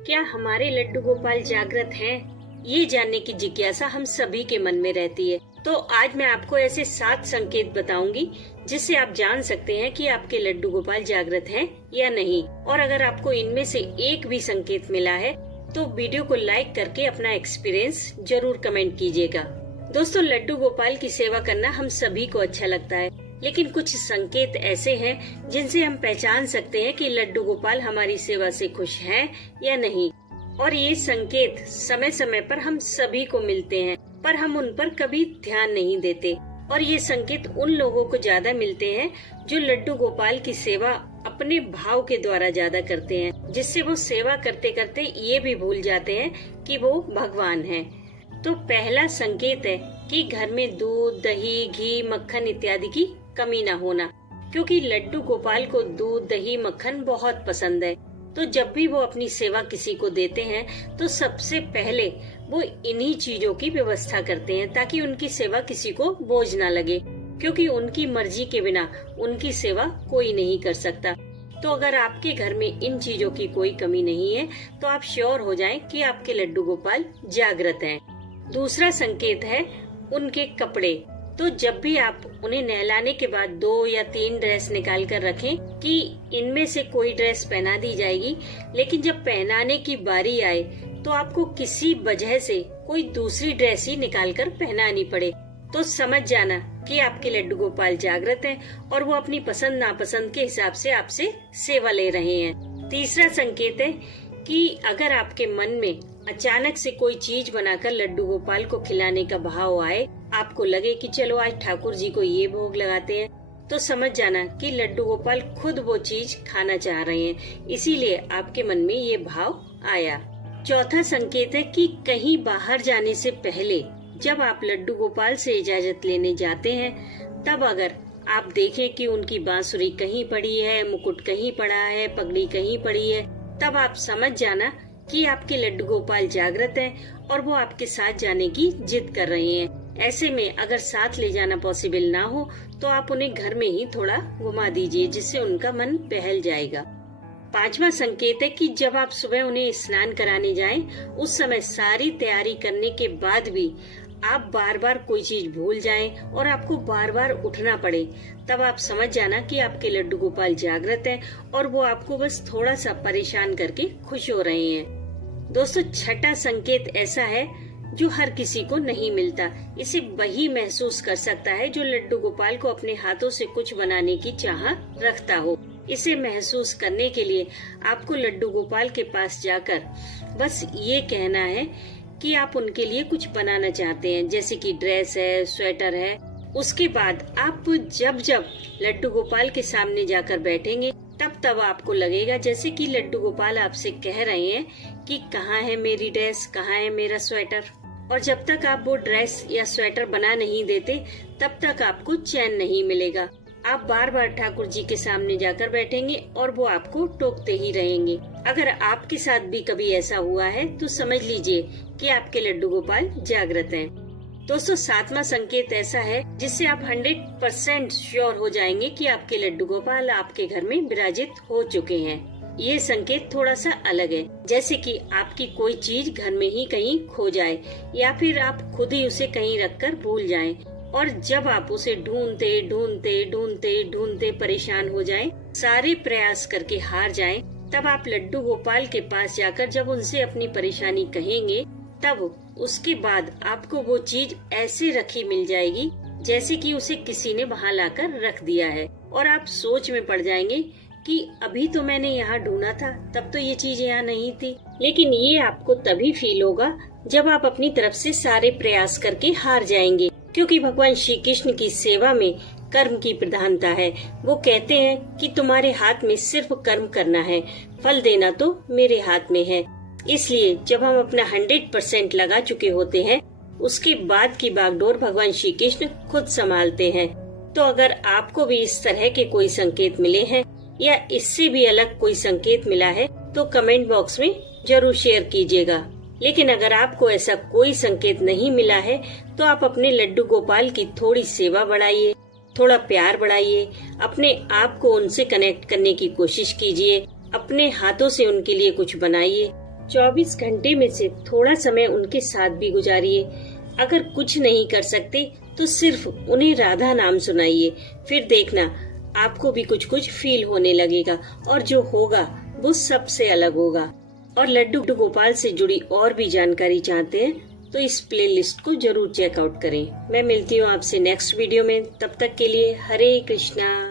क्या हमारे लड्डू गोपाल जागृत हैं? ये जानने की जिज्ञासा हम सभी के मन में रहती है। तो आज मैं आपको ऐसे 7 संकेत बताऊंगी जिससे आप जान सकते हैं कि आपके लड्डू गोपाल जागृत हैं या नहीं। और अगर आपको इनमें से एक भी संकेत मिला है तो वीडियो को लाइक करके अपना एक्सपीरियंस जरूर कमेंट कीजिएगा। दोस्तों, लड्डू गोपाल की सेवा करना हम सभी को अच्छा लगता है, लेकिन कुछ संकेत ऐसे हैं जिनसे हम पहचान सकते हैं कि लड्डू गोपाल हमारी सेवा से खुश हैं या नहीं। और ये संकेत समय समय पर हम सभी को मिलते हैं, पर हम उन पर कभी ध्यान नहीं देते। और ये संकेत उन लोगों को ज्यादा मिलते हैं जो लड्डू गोपाल की सेवा अपने भाव के द्वारा ज्यादा करते हैं, जिससे वो सेवा करते करते ये भी भूल जाते हैं कि वो भगवान हैं। तो पहला संकेत है कि घर में दूध, दही, घी, मक्खन इत्यादि की कमी न होना, क्योंकि लड्डू गोपाल को दूध, दही, मक्खन बहुत पसंद है। तो जब भी वो अपनी सेवा किसी को देते हैं तो सबसे पहले वो इन्हीं चीजों की व्यवस्था करते हैं ताकि उनकी सेवा किसी को बोझ न लगे, क्योंकि उनकी मर्जी के बिना उनकी सेवा कोई नहीं कर सकता। तो अगर आपके घर में इन चीजों की कोई कमी नहीं है तो आप श्योर हो जाएं कि आपके लड्डू गोपाल जागृत हैं। दूसरा संकेत है उनके कपड़े। तो जब भी आप उन्हें नहलाने के बाद 2 या 3 ड्रेस निकाल कर रखें कि इनमें से कोई ड्रेस पहना दी जाएगी, लेकिन जब पहनाने की बारी आए तो आपको किसी वजह से कोई दूसरी ड्रेस ही निकाल कर पहनानी पड़े, तो समझ जाना कि आपके लड्डू गोपाल जागृत हैं और वो अपनी पसंद नापसंद के हिसाब से आपसे सेवा ले रहे हैं। तीसरा संकेत है कि अगर आपके मन में अचानक से कोई चीज बनाकर लड्डू गोपाल को खिलाने का भाव आए, आपको लगे कि चलो आज ठाकुर जी को ये भोग लगाते हैं, तो समझ जाना कि लड्डू गोपाल खुद वो चीज खाना चाह रहे हैं, इसीलिए आपके मन में ये भाव आया। चौथा संकेत है कि कहीं बाहर जाने से पहले जब आप लड्डू गोपाल से इजाजत लेने जाते हैं, तब अगर आप देखें कि उनकी बांसुरी कहीं पड़ी है, मुकुट कहीं पड़ा है, पगड़ी कहीं पड़ी है, तब आप समझ जाना कि आपके लड्डू गोपाल जागृत हैं और वो आपके साथ जाने की जिद कर रहे हैं। ऐसे में अगर साथ ले जाना पॉसिबल ना हो तो आप उन्हें घर में ही थोड़ा घुमा दीजिए, जिससे उनका मन बहल जाएगा। 5वां संकेत है कि जब आप सुबह उन्हें स्नान कराने जाएं, उस समय सारी तैयारी करने के बाद भी आप बार बार कोई चीज भूल जाएं और आपको बार बार उठना पड़े, तब आप समझ जाना कि आपके लड्डू गोपाल जागृत हैं और वो आपको बस थोड़ा सा परेशान करके खुश हो रहे हैं। दोस्तों, छठा संकेत ऐसा है जो हर किसी को नहीं मिलता। इसे वही महसूस कर सकता है जो लड्डू गोपाल को अपने हाथों से कुछ बनाने की चाह रखता हो। इसे महसूस करने के लिए आपको लड्डू गोपाल के पास जाकर बस ये कहना है कि आप उनके लिए कुछ बनाना चाहते हैं, जैसे कि ड्रेस है, स्वेटर है। उसके बाद आप जब जब लड्डू गोपाल के सामने जाकर बैठेंगे तब आपको लगेगा जैसे कि लड्डू गोपाल आपसे कह रहे हैं कि कहाँ है मेरी ड्रेस, कहाँ है मेरा स्वेटर। और जब तक आप वो ड्रेस या स्वेटर बना नहीं देते तब तक आपको चैन नहीं मिलेगा। आप बार बार ठाकुर जी के सामने जाकर बैठेंगे और वो आपको टोकते ही रहेंगे। अगर आपके साथ भी कभी ऐसा हुआ है तो समझ लीजिए कि आपके लड्डू गोपाल जागृत हैं। दोस्तों, 7वां संकेत ऐसा है जिससे आप 100% श्योर हो जाएंगे कि आपके लड्डू गोपाल आपके घर में विराजित हो चुके हैं। ये संकेत थोड़ा सा अलग है, जैसे कि आपकी कोई चीज घर में ही कहीं खो जाए या फिर आप खुद ही उसे कहीं रखकर भूल जाएं, और जब आप उसे ढूंढते ढूंढते ढूंढते ढूंढते परेशान हो जाएं, सारे प्रयास करके हार जाएं, तब आप लड्डू गोपाल के पास जाकर जब उनसे अपनी परेशानी कहेंगे, तब उसके बाद आपको वो चीज ऐसे रखी मिल जाएगी जैसे कि उसे किसी ने वहाँ लाकर रख दिया है, और आप सोच में पड़ जाएंगे कि अभी तो मैंने यहाँ ढूंढा था, तब तो ये चीज यहाँ नहीं थी। लेकिन ये आपको तभी फील होगा जब आप अपनी तरफ से सारे प्रयास करके हार जाएंगे, क्योंकि भगवान श्री कृष्ण की सेवा में कर्म की प्रधानता है। वो कहते हैं कि तुम्हारे हाथ में सिर्फ कर्म करना है, फल देना तो मेरे हाथ में है। इसलिए जब हम अपना 100% लगा चुके होते हैं, उसके बाद की बागडोर भगवान श्री कृष्ण खुद संभालते हैं। तो अगर आपको भी इस तरह के कोई संकेत मिले हैं या इससे भी अलग कोई संकेत मिला है तो कमेंट बॉक्स में जरूर शेयर कीजिएगा। लेकिन अगर आपको ऐसा कोई संकेत नहीं मिला है तो आप अपने लड्डू गोपाल की थोड़ी सेवा बढ़ाइए, थोड़ा प्यार बढ़ाइए, अपने आप को उनसे कनेक्ट करने की कोशिश कीजिए, अपने हाथों से उनके लिए कुछ बनाइए। 24 घंटे में से थोड़ा समय उनके साथ भी गुजारिए। अगर कुछ नहीं कर सकते तो सिर्फ उन्हें राधा नाम सुनाइए, फिर देखना आपको भी कुछ कुछ फील होने लगेगा और जो होगा वो सबसे अलग होगा। और लड्डू गोपाल से जुड़ी और भी जानकारी चाहते हैं तो इस प्लेलिस्ट को जरूर चेकआउट करें। मैं मिलती हूँ आपसे नेक्स्ट वीडियो में, तब तक के लिए हरे कृष्णा।